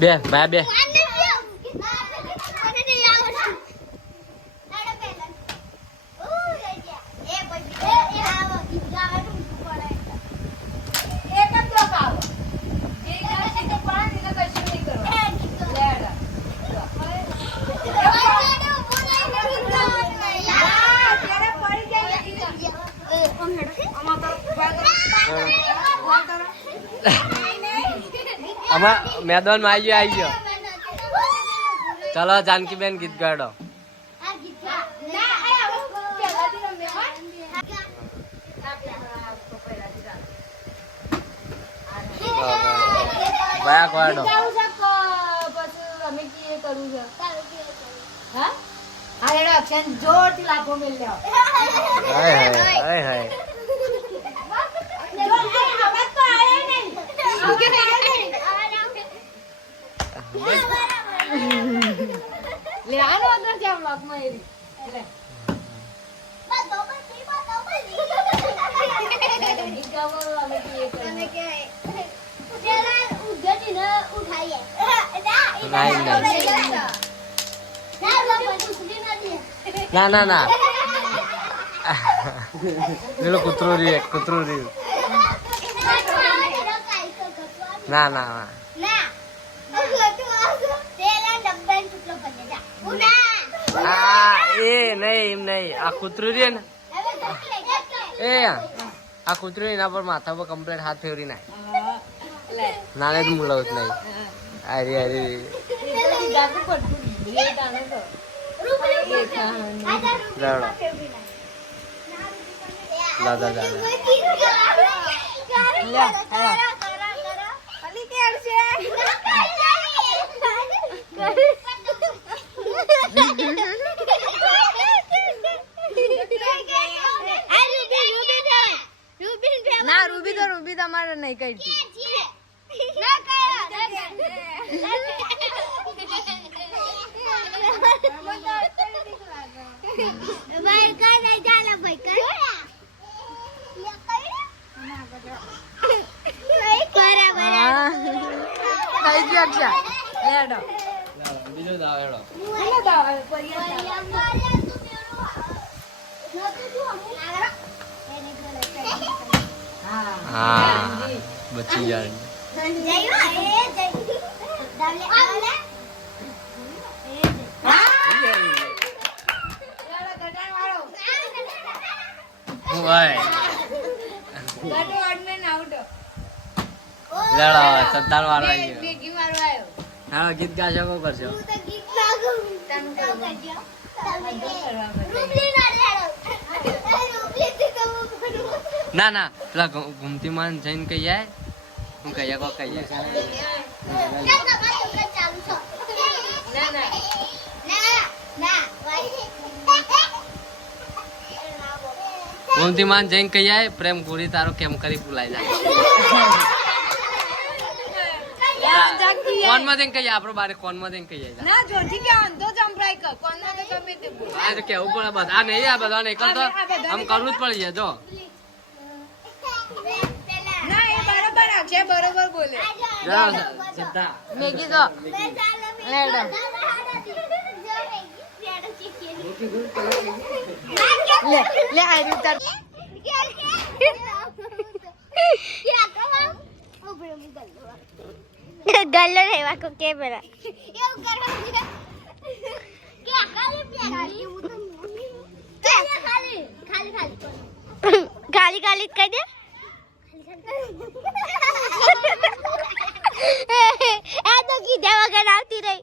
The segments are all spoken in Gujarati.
બે ભાઈ બે. એક જ મેદાનમાં આવી ગયો આવી ગયો. ચલો જાનકી બેન ગીત ગાડો. હા? એડો અક્ષન જોરથી લાફો મેલ લેવો હાય હાય હાય હાય જો એ અવાજ તો આયો નહીં આગે આયો નહીં લે આનો અંદર જામ લોકમાં એરી લે ગીત ગાવાનું અમે કીએ કરીએ. ના ના ના પેલો કૂતરો રહ્યું એક કૂતરું રહ્યું. ના ના ના. આ એ નહીં એમ નહીં. આ કૂતરું રહ્યું ને. એ આ કૂતરું એના પર માથા પર કમ્પ્લેટ હાથ ફેરવી નાખ નાને જ મુલાવત નહીં. અરે અરે ના રૂબી તો રૂબી તમારે નહીં કઈ લેડો બીજો દાવ એડો હેલો દાવ બચી જાય હા ગીત ગાશો કો કરશો ના ના પેલા ઘૂમતી માં જઈને કઈ જાય હું કહીએ કો કહીએ ના ના જઈને કહી આવે પ્રેમ ગુરી તારો કેમ કરી ભૂલાઈ જાય. કોનમાં જઈને કહીએ આપણો બારે કોનમાં જઈને કહી જાય ના જોજી કે અંધો જંપરાય કર કોનો તો ગમે તે બોલ. આ તો કેવું પડે બસ. આ નહીં આ બધા નહીં કરતો આમ કરવું જ પડી જાય જો ના એ બરોબર અક્ષય બરોબર બોલે લેડો સીધા મેગી તો લેડો લે લે આ રીત ગલ્લો રહેવા કો કે પેલા એવું કરવાનું છે કે આકાલે પ્યારી ખાલી ખાલી ખાલી ખાલી ખાલી કહી દે આ તો કીધા વગર આવતી રહી.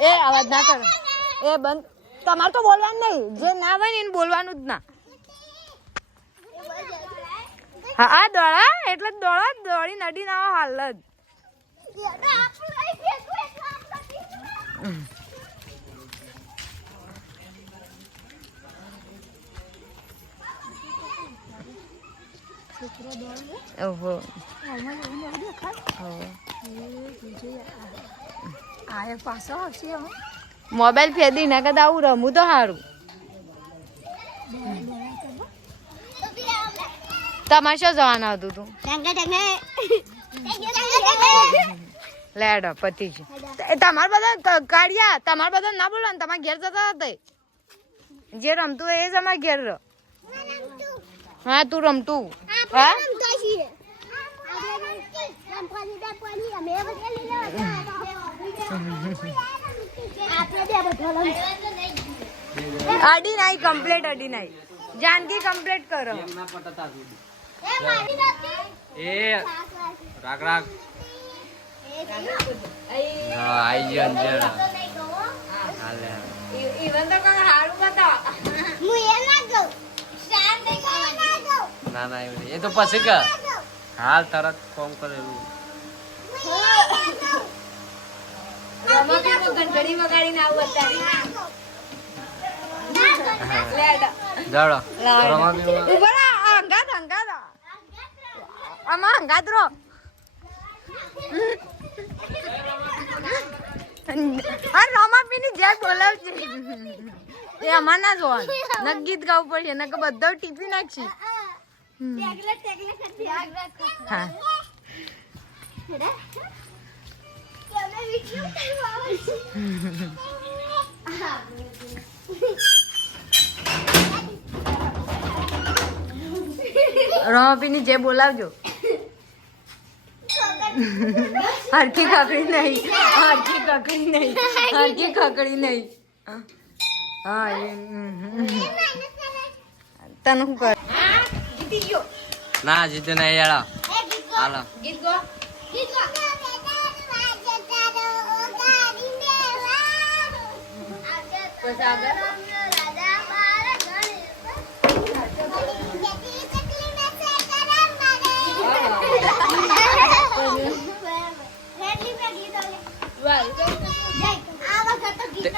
એ અવાજ ના કર. એ બંધ તમારે તો બોલવાનું નહીં. જે ના હોય ને એને બોલવાનું જ ના. હા આ દોડા એટલે દોડા દોડી નડી ના હાલ જ. ઓહો. મોબાઈલ ફેદી ના કદા આવું રમું તો સારું તમારે શું જવાનું હતું તું લેડો પતિ છે તમારે બધા કાઢ્યા તમારે બધા ના બોલો ને તમારે ઘેર જતા હતા જે રમતું એ જ અમારે ઘેર રહ હા તું રમતું હા અડી નાઈ કમ્પ્લેટ અડી નાઈ જાનકી કમ્પ્લેટ કરો એ રાગ રાગ હા આઈ ગયો અંજર હાલે ઈવન તો કોઈ સારું બતાવો ના ના એવું નહીં. એ તો પછી કે હાલ તરત ફોન કરેલું એવું ઘંટડી વગાડીને આવું અત્યારે. જાડો રમા બી ઊભા રહો, આ હંગાત હંગાત આમાં આ રમાપીની જે બોલાવશે એ અમાર ના જોવાનું ન ગીત ગાવું પડશે નકર બધા ટીપી નાખશી હા. રમાપીની જે બોલાવજો. હરકી ખકડી નહીં. હરકી ખકડી નહીં. હરકી ખકડી નહીં. હા. તને શું કર? ના જીતે નહીં યાળા હાલો. ગીત ગો પછી આગળ.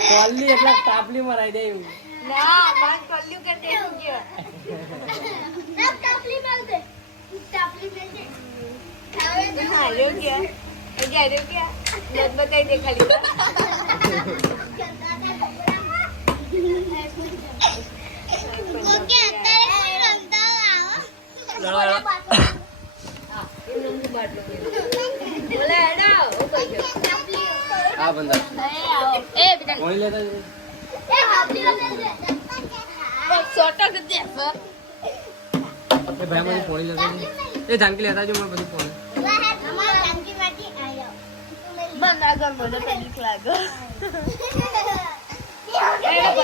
કોલની એટલે તાપલી મરાઈ દે એવું ના બાદ કલ્યું કે તે હા યોગ્ય. યોગ્ય યોગ્ય. નોટ બતાવી દે ખાલી. બોલે હેડો ઓ કહ્યું આ બંધા એ બેટા કોણ લેતા દે એ ભાઈ મને ફોન લેતા એ જાનકી લેતા જો મને બધો તરીક લાગે લાગે